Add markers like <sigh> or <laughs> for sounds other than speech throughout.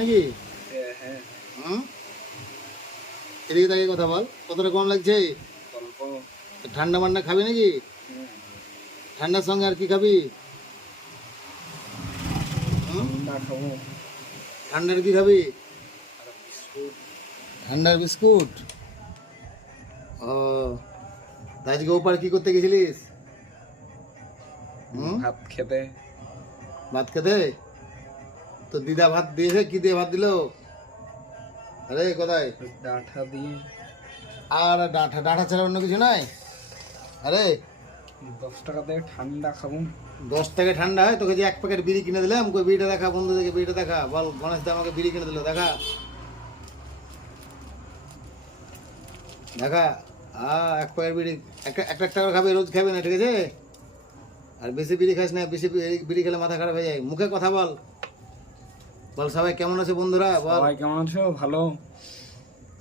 নাকি? হ্যাঁ হুম? এদিকে তাকে কথা বল কতটা কম লাগছে? ঠান্ডা মান্ডা খাবি নাকি? ঠান্ডার সঙ্গে আর কি খাবি? ঠান্ডার কি খাবি? ঠান্ডার বিস্কুট? ও আজকে ওপার কি করতে গেছিলিস? হুম? ভাত খেতে। ভাত খেতে? তো দিদা ভাত দিয়েছে কি দিয়ে ভাত দিলো? আরে কোথায়? ডাঁটা দিয়ে। আর ডাঁটা ডাঁটা ছাড়া অন্য কিছু নাই? আরে দশ টাকা দিয়ে ঠান্ডা খাব। দশ টাকা ঠান্ডা হয় তোকে যে এক প্যাকেট বিড়ি কিনে দিলাম কই বিড়িটা দেখা বন্ধু থেকে বিড়িটা দেখা বল গণেশ দা আমাকে বিড়ি কিনে দিল দেখা। দেখা আ এক প্যাকেট বিড়ি একটা একটা করে খাবে রোজ খাবে না ঠিক আছে? আর বেশি বিড়ি খাস না বেশি বিড়ি- বিড়ি খেলে মাথা খারাপ হয়ে যায়। মুখে কথা বল। বল সবাই কেমন আছে বন্ধুরা? বল। সবাই কেমন আছো? ভালো।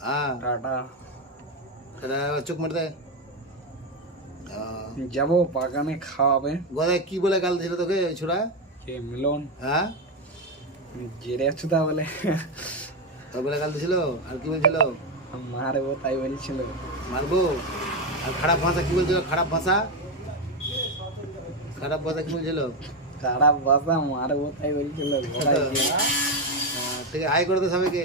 হ্যাঁ টাটা। চোখ মারতে। যাব বাগানে খাওয়াবে। গদায় কি বলে কাল ছিল তোকে ওই ছোড়া? কে মিলন? হ্যাঁ? জেরে আছো তা বলে ওই বলে কাল দিছিল আর কি বলছিল? মারবো তাই বলছিল। মারবো? আর খারাপ ভাষা কি বলছিল? খারাপ ভাষা? খারাপ ভাষা কি বলছিল? খারাপ বাসা মারবো তাই বলছিল। <laughs> আছে আয় করে দে সবাইকে।